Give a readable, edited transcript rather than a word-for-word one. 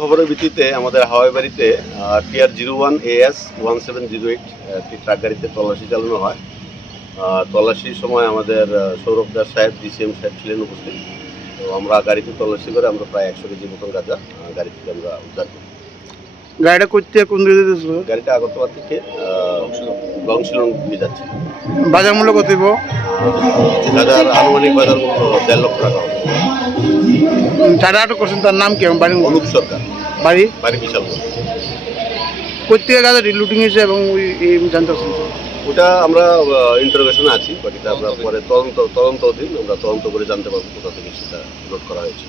খবরের ভিত্তিতে আমাদের হাওয়াই বাড়িতে TR01AS 1708 একটি ট্রাক গাড়িতে তল্লাশি চালানো হয়। তল্লাশির সময় আমাদের সৌরভ দাস সাহেব, DCM সাহেব ছিলেন উপস্থিত। তো আমরা গাড়িতে তল্লাশি করে আমরা প্রায় 100 কেজি মতন গাঁজা গাড়ি থেকে আমরা উদ্ধার করি। গাড়িটা করতে কোন দিকে যাচ্ছিল? গাড়িটা আগরতলা থেকে গংশিলং দিকে যাচ্ছে। বাজার মূল্য কত দিব? গাঁজার আনুমানিক বাজার মূল্য 1.5 লক্ষ টাকা হবে। যারা আটক করছেন তার নাম কি? বাড়ি অনুপ সরকার, বাড়ি বাড়ি বিশালপুর। কোথেকে গাড়ি লুটিং হয়েছে এবং জানতে পারছেন? ওটা আমরা ইন্টারোগেশনে আছি, বাকিটা আমরা পরে তদন্ত অধীন আমরা তদন্ত করে জানতে পারবো কোথা থেকে সেটা লোড করা হয়েছে।